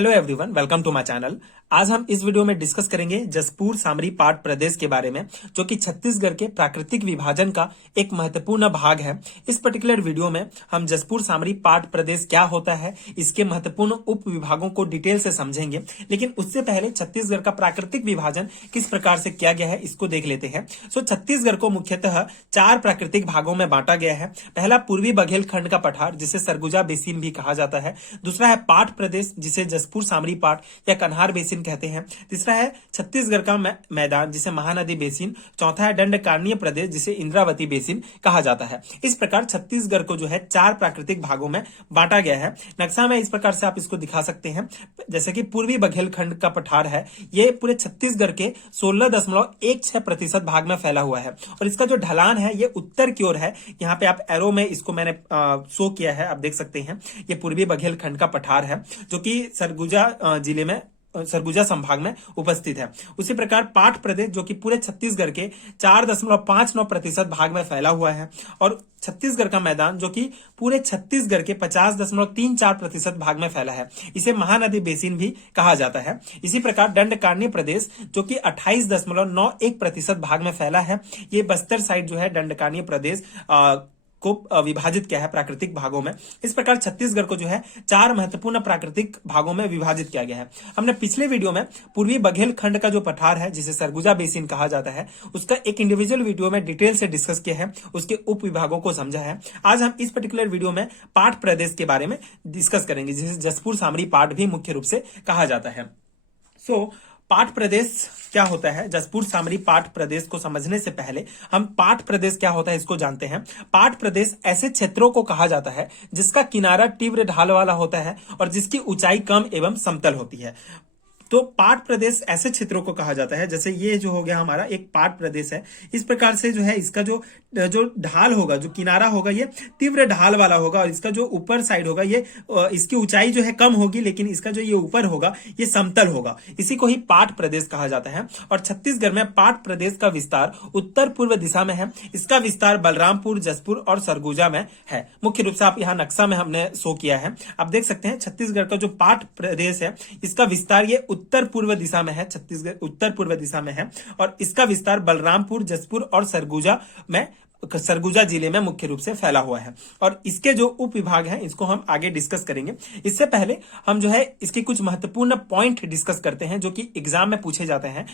Hello everyone, welcome to my channel. आज हम इस वीडियो में डिस्कस करेंगे जसपुर सामरी पाट प्रदेश के बारे में, जो कि छत्तीसगढ़ के प्राकृतिक विभाजन का एक महत्वपूर्ण भाग है। इस पर्टिकुलर वीडियो में हम जसपुर सामरी पाट प्रदेश क्या होता है, इसके महत्वपूर्ण उप विभागों को डिटेल से समझेंगे। लेकिन उससे पहले छत्तीसगढ़ का प्राकृतिक विभाजन किस प्रकार से किया गया है, इसको देख लेते हैं। छत्तीसगढ़ को मुख्यतः 4 प्राकृतिक भागों में बांटा गया है। पहला पूर्वी बघेलखंड का पठार, जिसे सरगुजा बेसिन भी कहा जाता है। दूसरा है पाट प्रदेश, जिसे जसपुर सामरी पाट या कन्हार बेसिन कहते हैं। तीसरा है छत्तीसगढ़ का मैदान, जिसे महानदी बेसिन। चौथा है दंडकारण्य प्रदेश, जिसे इंद्रावती बेसिन कहा जाता है। इस प्रकार छत्तीसगढ़ को जो है 4 प्राकृतिक भागों में बांटा गया है। नक्शा में इस प्रकार से आप इसको दिखा सकते हैं। जैसे कि पूर्वी बघेलखंड का पठार है, ये पूरे छत्तीसगढ़ के 16.16% भाग में फैला हुआ है। और इसका जो ढलान है ये उत्तर की ओर है। यहाँ पे आप एरो में इसको मैंने शो किया है, आप देख सकते हैं। ये पूर्वी बघेलखंड का पठार है, जो कि सरगुजा जिले में, सरगुजा संभाग में उपस्थित है। उसी प्रकार पाट प्रदेश, जो कि पूरे छत्तीसगढ़ के 4.59% भाग में फैला हुआ है। और छत्तीसगढ़ का मैदान, जो कि पूरे छत्तीसगढ़ के 50.34% भाग में फैला है, इसे महानदी बेसिन भी कहा जाता है। इसी प्रकार दंडकारण्य प्रदेश, जो कि 28.91% भाग में फैला है, ये बस्तर साइड जो है दंडकारण्य प्रदेश को विभाजित किया है प्राकृतिक भागों में। इस प्रकार छत्तीसगढ़ को जो है 4 महत्वपूर्ण प्राकृतिक भागों में विभाजित किया गया है। हमने पिछले वीडियो में पूर्वी बघेलखंड का जो पठार है, जिसे सरगुजा बेसिन कहा जाता है, उसका एक इंडिविजुअल वीडियो में डिटेल से डिस्कस किया है, उसके उप विभागों को समझा है। आज हम इस पर्टिकुलर वीडियो में पाट प्रदेश के बारे में डिस्कस करेंगे, जिसे जसपुर सामरी पाट भी मुख्य रूप से कहा जाता है। पाट प्रदेश क्या होता है? जसपुर सामरी पाट प्रदेश को समझने से पहले हम पाट प्रदेश क्या होता है इसको जानते हैं। पाट प्रदेश ऐसे क्षेत्रों को कहा जाता है जिसका किनारा तीव्र ढाल वाला होता है और जिसकी ऊंचाई कम एवं समतल होती है। तो पाट प्रदेश ऐसे क्षेत्रों को कहा जाता है, जैसे ये जो हो गया हमारा एक पाट प्रदेश है। इस प्रकार से जो है इसका जो ढाल होगा, जो किनारा होगा, ये तीव्र ढाल वाला होगा। और इसका जो ऊपर साइड होगा, ये इसकी ऊंचाई जो है कम होगी, लेकिन इसका जो ये ऊपर होगा ये समतल होगा। इसी को ही पाट प्रदेश कहा जाता है। और छत्तीसगढ़ में पाट प्रदेश का विस्तार उत्तर पूर्व दिशा में है। इसका विस्तार बलरामपुर, जसपुर और सरगुजा में है। मुख्य रूप से आप यहाँ नक्शा में हमने शो किया है, आप देख सकते हैं। छत्तीसगढ़ का जो पाट प्रदेश है, इसका विस्तार ये उत्तर पूर्व दिशा में है। छत्तीसगढ़ उत्तर पूर्व दिशा में है और इसका विस्तार बलरामपुर, जसपुर और सरगुजा जिले में मुख्य रूप से फैला हुआ है। और इसके जो उप विभाग हैं, इसको हम आगे डिस्कस करेंगे। इससे पहले हम जो है इसके कुछ महत्वपूर्ण पॉइंट डिस्कस करते हैं, जो कि एग्जाम में पूछे जाते हैं।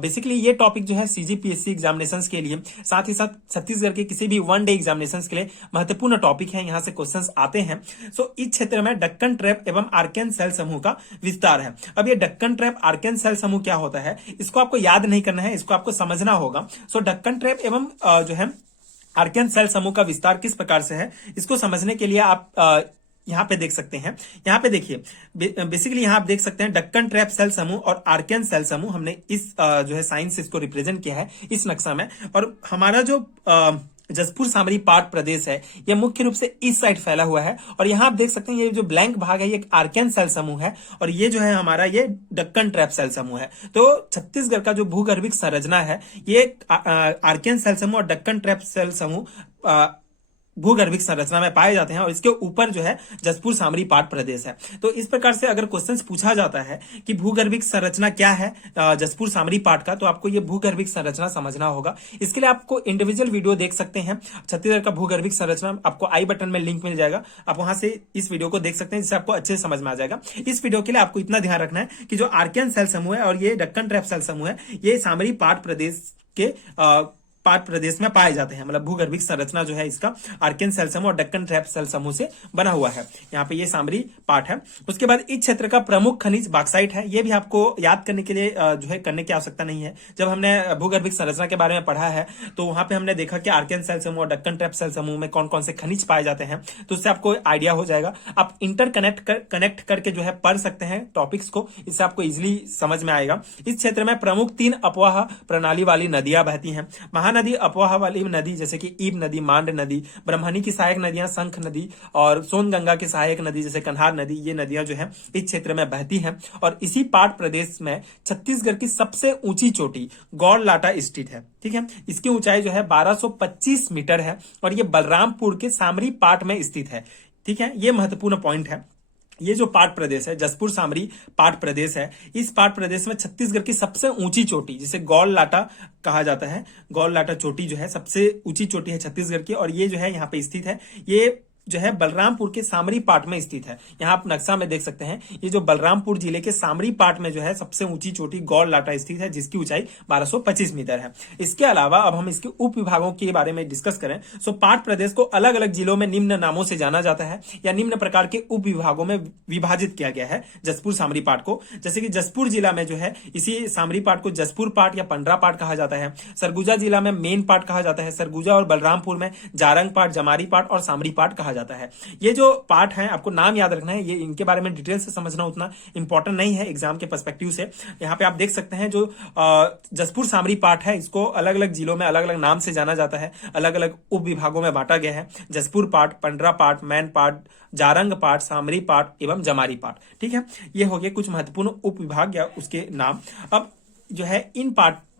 बेसिकली ये टॉपिक जो है सीजीपीएससी एग्जामिनेशंस के लिए, साथ ही साथ छत्तीसगढ़ के किसी भी वन डे एग्जामिनेशंस के लिए महत्वपूर्ण टॉपिक है। यहाँ से क्वेश्चंस आते हैं। इस क्षेत्र में डक्कन ट्रैप एवं आर्केन सेल समूह का विस्तार है। अब ये डक्कन ट्रैप आर्केन सेल समूह क्या होता है, इसको आपको याद नहीं करना है, इसको आपको समझना होगा। डक्कन ट्रैप एवं जो है आर्केन सेल समूह का विस्तार किस प्रकार से है, इसको समझने के लिए आप यहाँ पे देख सकते हैं। यहाँ पे देखिए, बेसिकली यहाँ आप देख सकते हैं डक्कन ट्रैप सेल समूह और आर्केन सेल समूह। हमने इस जो है साइंस इसको रिप्रेजेंट किया है इस नक्शा में। और हमारा जो जसपुर सामरी पाट प्रदेश है, यह मुख्य रूप से इस साइड फैला हुआ है। और यहाँ आप देख सकते हैं ये जो ब्लैंक भाग है, ये आर्केन सेल समूह है। और ये जो है हमारा ये डक्कन ट्रैप सेल समूह है। तो छत्तीसगढ़ का जो भूगर्भिक संरचना है, ये आर्केन सेल समूह और डक्कन ट्रैप सेल समूह भूगर्भिक संरचना में पाए जाते हैं। और इसके ऊपर जो है जसपुर सामरी पाट प्रदेश है। तो इस प्रकार से अगर क्वेश्चंस पूछा जाता है कि भूगर्भिक संरचना क्या है जसपुर सामरी पाट का, तो आपको ये भूगर्भिक संरचना समझना होगा। इसके लिए आपको इंडिविजुअल वीडियो देख सकते हैं। छत्तीसगढ़ का भूगर्भिक संरचना, आपको आई बटन में लिंक मिल जाएगा, आप वहां से इस वीडियो को देख सकते हैं, जिससे आपको अच्छे से समझ में आ जाएगा। इस वीडियो के लिए आपको इतना ध्यान रखना है कि जो आर्केन सेल समूह है और ये डक्कन ट्रैप सेल समूह है, ये सामरी पाट प्रदेश के पाट प्रदेश में पाए जाते हैं। मतलब भूगर्भिक संरचना जो है इसका आर्केन सेल समूह और डक्कन ट्रैप सेल समूह से बना हुआ है। यहाँ पे ये सामरी पाट है। उसके बाद इस क्षेत्र का प्रमुख खनिज बॉक्साइट है। ये भी आपको याद करने के लिए जो है करने की आवश्यकता नहीं है। जब हमने भूगर्भिक संरचना के बारे में पढ़ा है, तो वहां पे हमने देखा कि आर्केन सेल समूह और डक्कन ट्रैप सेल समूह में कौन कौन से खनिज पाए जाते हैं, तो उससे आपको आइडिया हो जाएगा। आप कनेक्ट करके जो है पढ़ सकते हैं टॉपिक्स को, इससे आपको इजिली समझ में आएगा। इस क्षेत्र में प्रमुख 3 अपवाह प्रणाली वाली नदियां बहती हैं। नदी अपवाह वाली नदी जैसे कि ईब नदी, मांड नदी, ब्रह्मणी की सहायक नदियां शंख नदी और सोनगंगा की सहायक नदी जैसे कन्हार नदी, ये नदियां जो है इस क्षेत्र में बहती हैं। और इसी पाट प्रदेश में छत्तीसगढ़ की सबसे ऊंची चोटी गौड़लाटा स्थित है। ठीक है, इसकी ऊंचाई जो है 1225 मीटर है और ये बलरामपुर के सामरी पाट में स्थित है। ठीक है, ये महत्वपूर्ण पॉइंट है। ये जो पाट प्रदेश है, जसपुर सामरी पाट प्रदेश है, इस पाट प्रदेश में छत्तीसगढ़ की सबसे ऊंची चोटी, जिसे गौल लाटा कहा जाता है, गौल लाटा चोटी जो है सबसे ऊंची चोटी है छत्तीसगढ़ की, और ये जो है यहाँ पे स्थित है। ये जो है बलरामपुर के सामरी पाट में स्थित है। यहाँ आप नक्शा में देख सकते हैं, ये जो बलरामपुर जिले के सामरी पाट में जो है सबसे ऊंची चोटी गौल लाटा स्थित है, जिसकी ऊंचाई 1225 मीटर है। इसके अलावा अब हम इसके उप विभागों के बारे में डिस्कस करें, सो पाट प्रदेश को अलग अलग जिलों में निम्न नामों से जाना जाता है, या निम्न प्रकार के उप विभागों में विभाजित किया गया है जसपुर सामरी पाट को। जैसे कि जसपुर जिला में जो है इसी सामरी पाट को जसपुर पाट या पंडरा पाट कहा जाता है। सरगुजा जिला में मेन पाट कहा जाता है। सरगुजा और बलरामपुर में जारंग पाट, जमारी पाट और सामरी पाट कहा जाता है। ये जो पार्ट है आपको नाम याद रखना है, ये इनके बारे में डिटेल से समझना उतना इंपॉर्टेंट नहीं है एग्जाम के पर्सपेक्टिव से। यहाँ पे आप देख सकते हैं जो जसपुर सामरी पाट है, इसको अलग अलग जिलों में अलग अलग नाम से जाना जाता है, अलग अलग उप विभागों में बांटा गया है। जसपुर पाट, पंडरा पाट, मैन पाट, जारंग पाट, सामरी पाट एवं जमारी पाट। ठीक है, ये हो गए कुछ महत्वपूर्ण उप विभाग या उसके नाम। अब जो है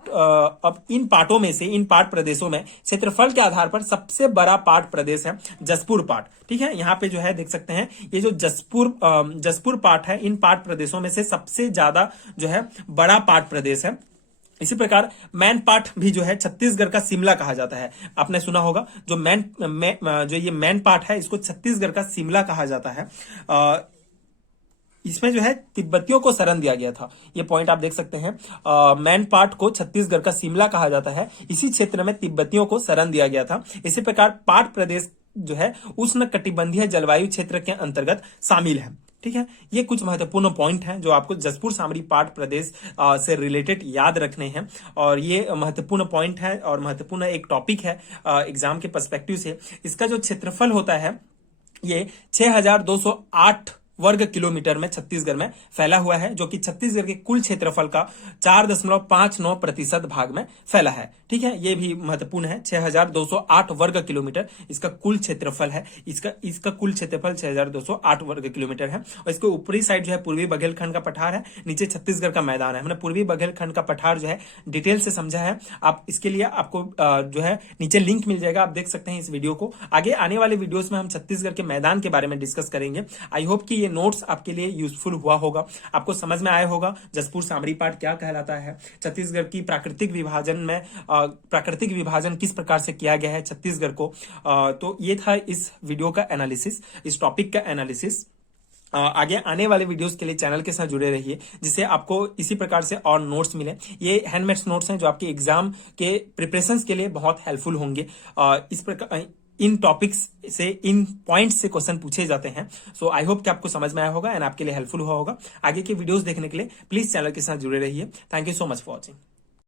अब इन पाटों में से, इन पाट प्रदेशों में क्षेत्रफल के आधार पर सबसे बड़ा पाट प्रदेश है जसपुर पाट। ठीक है, यहाँ पे जो है देख सकते हैं, ये जो जसपुर पाट है, इन पाट प्रदेशों में से सबसे ज्यादा जो है बड़ा पाट प्रदेश है। इसी प्रकार मैन पाट भी जो है छत्तीसगढ़ का शिमला कहा जाता है। आपने सुना होगा जो ये मैन पाट है, इसको छत्तीसगढ़ का शिमला कहा जाता है। इसमें जो है तिब्बतियों को शरण दिया गया था, ये पॉइंट आप देख सकते हैं। मैन पाट को छत्तीसगढ़ का शिमला कहा जाता है, इसी क्षेत्र में तिब्बतियों को शरण दिया गया था। इसी प्रकार पाट प्रदेश जो है उष्ण कटिबंधीय जलवायु क्षेत्र के अंतर्गत शामिल है। ठीक है, ये कुछ महत्वपूर्ण पॉइंट हैं जो आपको जसपुर सामरी पाट प्रदेश से रिलेटेड याद रखने हैं, और ये महत्वपूर्ण पॉइंट है और महत्वपूर्ण एक टॉपिक है एग्जाम के पर्सपेक्टिव से। इसका जो क्षेत्रफल होता है ये 6208 वर्ग किलोमीटर में छत्तीसगढ़ में फैला हुआ है, जो कि छत्तीसगढ़ के कुल क्षेत्रफल का 4.59% भाग में फैला है। ठीक है, ये भी महत्वपूर्ण है। 6208 वर्ग किलोमीटर इसका कुल क्षेत्रफल है। इसका कुल क्षेत्रफल 6208 वर्ग किलोमीटर है, और इसके ऊपरी साइड जो है पूर्वी बघेलखंड का पठार है, नीचे छत्तीसगढ़ का मैदान है। हमने पूर्वी बघेलखंड का पठार जो है डिटेल से समझा है। आप इसके लिए आपको जो है नीचे लिंक मिल जाएगा, आप देख सकते हैं इस वीडियो को। आगे आने वाले वीडियोस में हम छत्तीसगढ़ के मैदान के बारे में डिस्कस करेंगे। आई होप कि ये नोट्स आपके लिए यूजफुल हुआ होगा, आपको समझ में आया होगा जसपुर सामरी पाट क्या कहलाता है, छत्तीसगढ़ की प्राकृतिक विभाजन किस प्रकार से किया गया है छत्तीसगढ़ को। तो ये था इस वीडियो का एनालिसिस, इस टॉपिक का एनालिसिस। आगे आने वाले वीडियोस के लिए चैनल के साथ जुड़े रहिए, जिससे आपको इसी प्रकार से और नोट्स मिले। ये हैंडमेड्स नोट्स हैं जो आपके एग्जाम के प्रिपरेशंस के लिए बहुत हेल्पफुल होंगे। इस प्रकार इन टॉपिक्स से, इन पॉइंट्स से क्वेश्चन पूछे जाते हैं। सो आई होप कि आपको समझ में आया होगा एंड आपके लिए हेल्पफुल हुआ होगा। आगे के वीडियोस देखने के लिए प्लीज चैनल के साथ जुड़े रहिए। Thank you so much for watching.